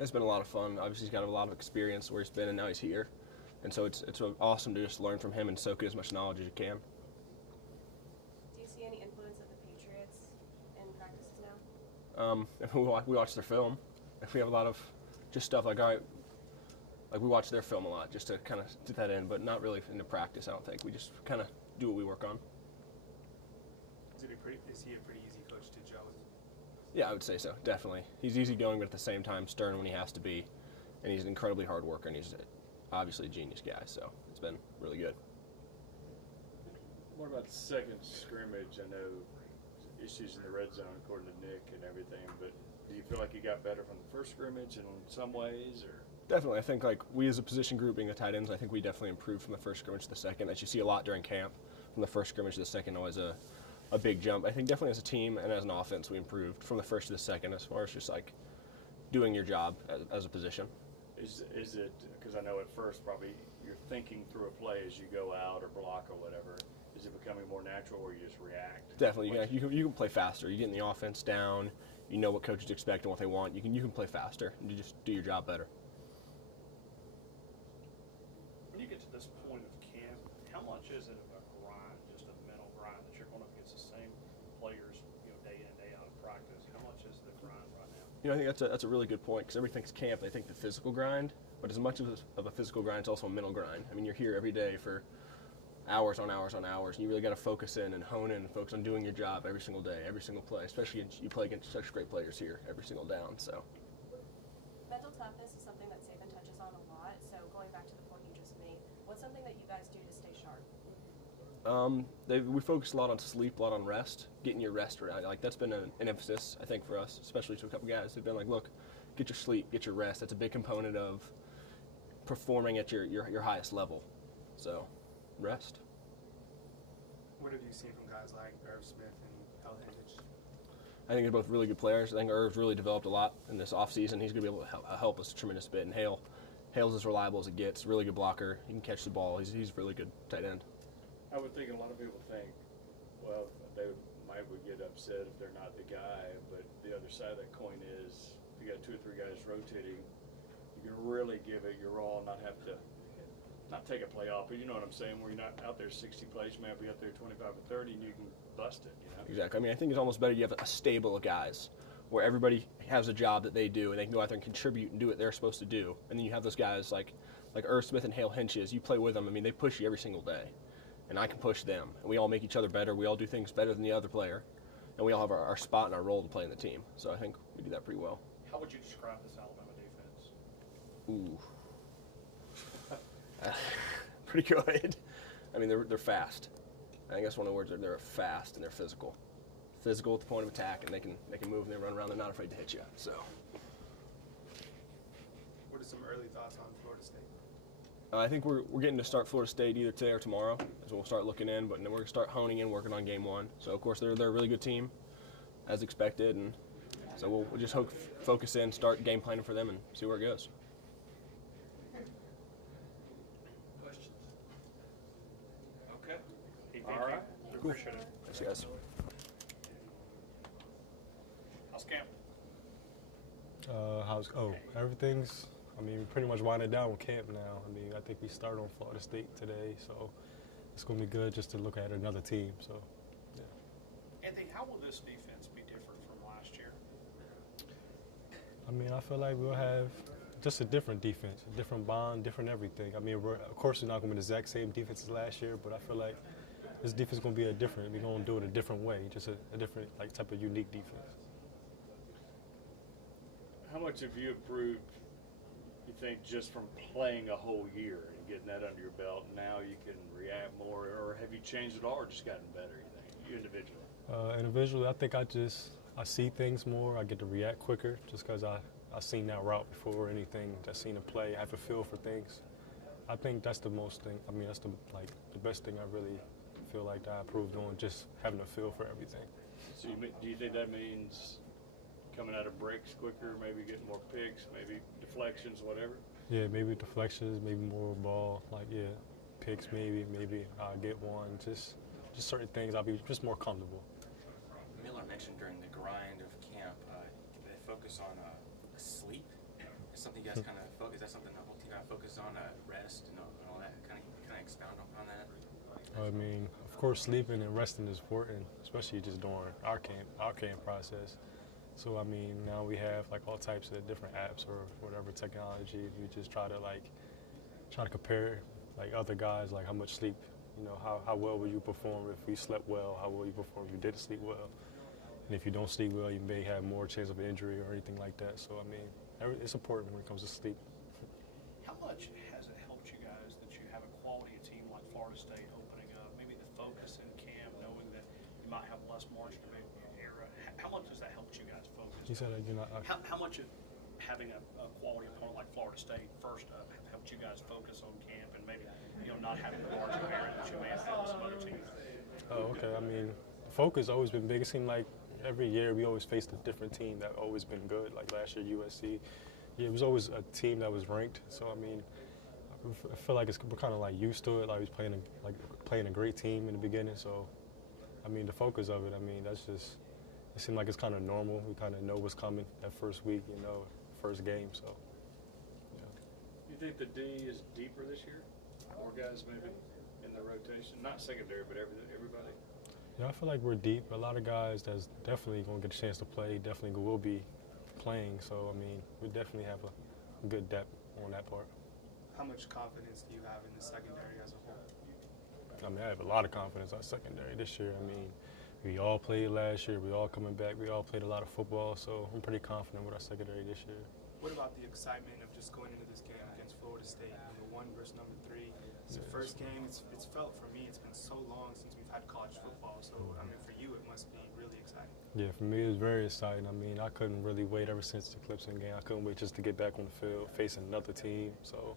It's been a lot of fun. Obviously, he's got a lot of experience where he's been, and now he's here. And so it's awesome to just learn from him and soak in as much knowledge as you can. Do you see any influence of the Patriots in practices now? If we watch their film. If we have a lot of just stuff like, all right, like we watch their film a lot just to kind of get that in, but not really into practice, I don't think. We just kind of do what we work on. Is he a pretty easy coach to gel with? Yeah, I would say so, definitely. He's easygoing, but at the same time stern when he has to be. And he's an incredibly hard worker, and he's obviously a genius guy, so it's been really good. What about the second scrimmage? I know issues in the red zone according to Nick and everything, but do you feel like you got better from the first scrimmage in some ways, or? Definitely. I think like we as a position group being the tight ends, I think we definitely improved from the first scrimmage to the second. As you see a lot during camp, from the first scrimmage to the second, always a big jump. I think definitely as a team and as an offense, we improved from the first to the second as far as just like doing your job as a position. Is it, because I know at first probably you're thinking through a play as you go out or block or whatever, is it becoming more natural where you just react? Definitely. You can play faster. You get in the offense down, you know what coaches expect and what they want. You can play faster and you just do your job better. When you get to this point of camp, how much is it of a grind, just a mental grind that you're going up against the same players, day in and day out of practice? How much is the grind right now? I think that's a really good point because everything's camp. They think the physical grind, but as much of a physical grind, it's also a mental grind. I mean, you're here every day for hours on hours on hours, and you really got to focus in and hone in and focus on doing your job every single day, every single play, especially you play against such great players here every single down. So Mental toughness is something that Saban touches on a lot. So going back to the point you just made, what's something that you guys do to stay sharp? We focus a lot on sleep, a lot on rest, getting your rest right. Like that's been an emphasis, I think, for us, especially to a couple guys. They've been like, look, get your sleep, get your rest. That's a big component of performing at your highest level. So, rest. What have you seen from guys like Irv Smith and Hal Hendricks? I think they're both really good players. I think Irv's really developed a lot in this offseason. He's going to be able to help us a tremendous bit. And Hale's as reliable as it gets. Really good blocker. He can catch the ball. He's a really good tight end. I would think a lot of people think, well, they would get upset if they're not the guy, but the other side of that coin is if you got 2 or 3 guys rotating, you can really give it your all, not have to not take a play off, but you know what I'm saying, where you're not out there 60 plays, you may be out there 25 or 30, and you can bust it, Exactly. I mean, I think it's almost better you have a stable of guys where everybody has a job that they do, and they can go out there and contribute and do what they're supposed to do. And then you have those guys like Irv Smith and Hale Henches. You play with them. I mean, they push you every single day. And I can push them. And we all make each other better. We all do things better than the other player. And we all have our spot and our role to play in the team. So I think we do that pretty well. How would you describe this Alabama defense? Ooh. Pretty good. I mean, they're fast. I think that's one of the words. They're fast and they're physical. Physical at the point of attack, and they can move and they run around. They're not afraid to hit you. So. What are some early thoughts on Florida State? I think we're getting to start Florida State either today or tomorrow, so we'll start looking in. But then we're going to start honing in, working on game 1. So of course they're a really good team, as expected, and so we'll just focus in, start game planning for them, and see where it goes. Questions? Okay. Hey, All right. Cool. Appreciate it. Thanks, guys. How's camp? Everything's, pretty much winding down with camp now. I think we start on Florida State today, so it's going to be good just to look at another team. So, yeah. Anthony, how will this defense be different from last year? I feel like we'll have just a different defense, a different bond, different everything. Of course, we're not going to be the exact same defense as last year, but I feel like this defense is going to be we're going to do it a different way, just a different type of unique defense. How much have you improved, you think, just from playing a whole year and getting that under your belt? Now you can react more, or have you changed at all, or just gotten better, you think, you individually? Individually, I think I see things more. I get to react quicker just because I've seen that route before or anything. I've seen it play. I have a feel for things. I think that's the most thing. That's the best thing I really feel like that I improved on, just having a feel for everything. So do you think that means coming out of breaks quicker, maybe getting more picks, maybe deflections, whatever? Yeah, maybe deflections, maybe more ball, picks maybe I'll get one. Just certain things I'll be just more comfortable. Miller mentioned during the grind of camp, they focus on sleep. something you guys kind of focus? Is that something the whole team kind of focuses on? Rest and all that. Kind of expound on that. I mean, of course, sleeping and resting is important, especially just during our camp process. So I mean, now we have like all types of different apps or whatever technology. We just try to compare like other guys, like how much sleep, how well will you perform if you slept well, how well you perform if you didn't sleep well. And if you don't sleep well, you may have more chance of injury or anything like that. So I mean, it's important when it comes to sleep. How much has it helped you guys that you have a quality team like Florida State opening up? Maybe the focus in camp, knowing that you might have less margin of error. How much has that helped you guys focus? You said again. How much of having a quality opponent like Florida State first up helped you guys focus on camp and maybe not having the margin of error that you may have had with some other teams? Oh, okay. I mean, focus always been big. It seemed like every year we always faced a different team that always been good. Like last year, USC. Yeah, it was always a team that was ranked. So I mean, I feel like we're kind of like used to it. Like we was playing a great team in the beginning. So I mean, the focus of it. I mean, that's just. It seemed like it's kind of normal. We kind of know what's coming that first week. First game. So. Yeah. You think the D is deeper this year? More guys maybe in the rotation, not secondary, but everybody. Yeah, I feel like we're deep. A lot of guys that's definitely going to get a chance to play, definitely will be playing. So, I mean, we definitely have a good depth on that part. How much confidence do you have in the secondary as a whole? I mean, I have a lot of confidence on secondary this year. I mean, we all played last year. We all coming back. We all played a lot of football. So I'm pretty confident with our secondary this year. What about the excitement of just going into this game against Florida State, #1 versus #3? It's the first game. It's felt for me, it's been so long since we've had college football. So, I mean, for you, it must be really exciting. Yeah, for me, it was very exciting. I mean, I couldn't really wait ever since the Clemson game. I couldn't wait just to get back on the field, facing another team. So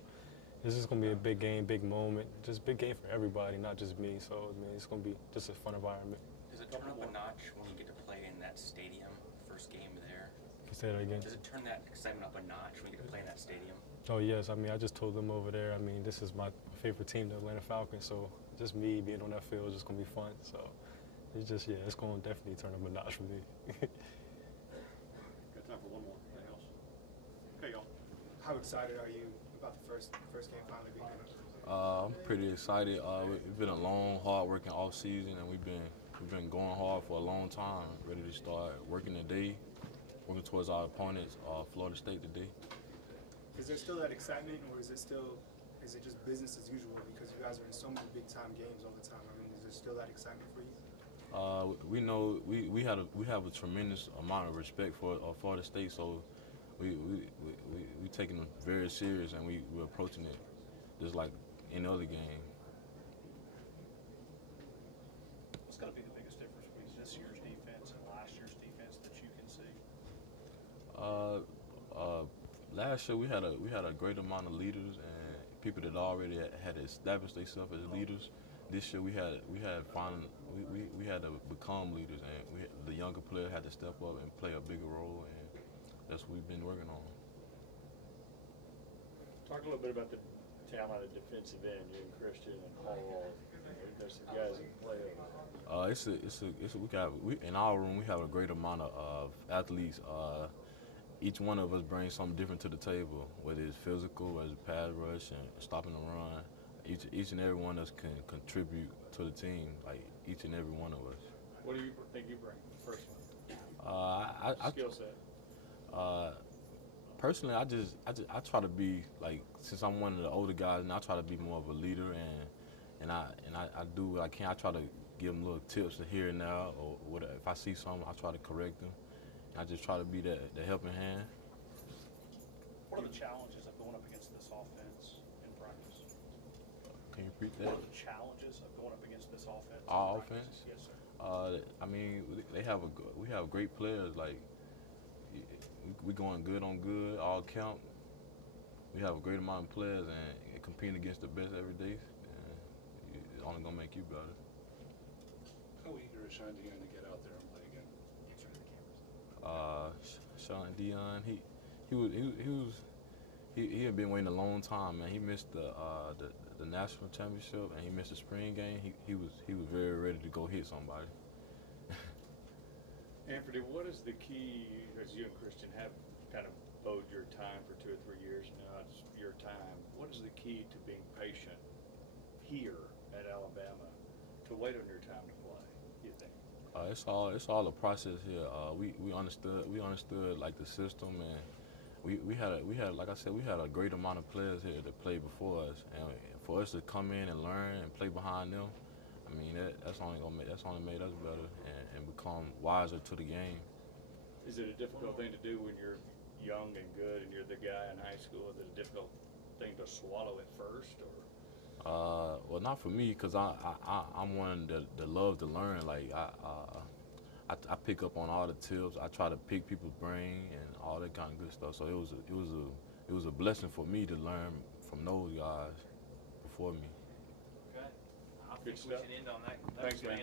this is going to be a big game, big moment. Just big game for everybody, not just me. So, I mean, it's going to be just a fun environment. Does it turn up a notch when you get to play in that stadium, first game there? Can you say that again? Does it turn that excitement up a notch when you get to play in that stadium? Oh, yes. I mean, I just told them over there, I mean, this is my favorite team, the Atlanta Falcons. So just me being on that field is just going to be fun. So it's just, yeah, it's going to definitely turn up a notch for me. Got time for one more. Anything else? Okay, y'all. How excited are you about the first game finally being done? I'm pretty excited. It's been a long, hard-working off season, and we've been going hard for a long time. Ready to start working today, working towards our opponents, Florida State today. Is there still that excitement, or is it just business as usual because you guys are in so many big-time games all the time? I mean, is there still that excitement for you? We know we have a tremendous amount of respect for Florida State, so we taking them very serious, and we're approaching it just like any other game. What's going to be the biggest difference between this year's defense and last year's defense that you can see? Last year we had a great amount of leaders and people that already had established themselves as leaders. This year we had to become leaders, and the younger players had to step up and play a bigger role, and that's what we've been working on. Talk a little bit about the talent at defensive end. You and Christian and Hall. There's some guys that play. In our room we have a great amount of athletes. Each one of us brings something different to the table, whether it's physical, whether it's pass rush and stopping the run. Each and every one of us can contribute to the team, like each and every one of us. What do you think you bring? First one. Skill set. Personally, I try to be like, since I'm one of the older guys, and I try to be more of a leader, and I do what I can. I try to give them little tips here and now, or whatever. If I see something, I try to correct them. I just try to be the helping hand. What are the challenges of going up against this offense in practice? Can you repeat that? What are the challenges of going up against this offense? Our in practice? offense? Yes, sir. I mean, we have great players. Like, we going good on good all count. We have a great amount of players, and competing against the best every day, and it's only gonna make you better. How eager is Sean Dion to get out there and play again? Sean Dion, he had been waiting a long time, man. He missed the national championship, and he missed the spring game. He was very ready to go hit somebody. Anthony, what is the key, as you and Christian have kind of bode your time for 2 or 3 key to being patient here at Alabama to wait on your time to play, you think? It's all a process here. We understood like the system, and we had like I said, we had a great amount of players here that played before us, and for us to come in and learn and play behind them, I mean that's only made us better and become wiser to the game. Is it a difficult thing to do when you're young and good and you're the guy in high school? Is it a difficult thing to swallow at first, or? Well, not for me, cause I'm one that love to learn. Like I pick up on all the tips. I try to pick people's brain and all that kind of good stuff. So it was a blessing for me to learn from those guys before me. Okay. I Good think we stuff. should end on that. Thanks, man.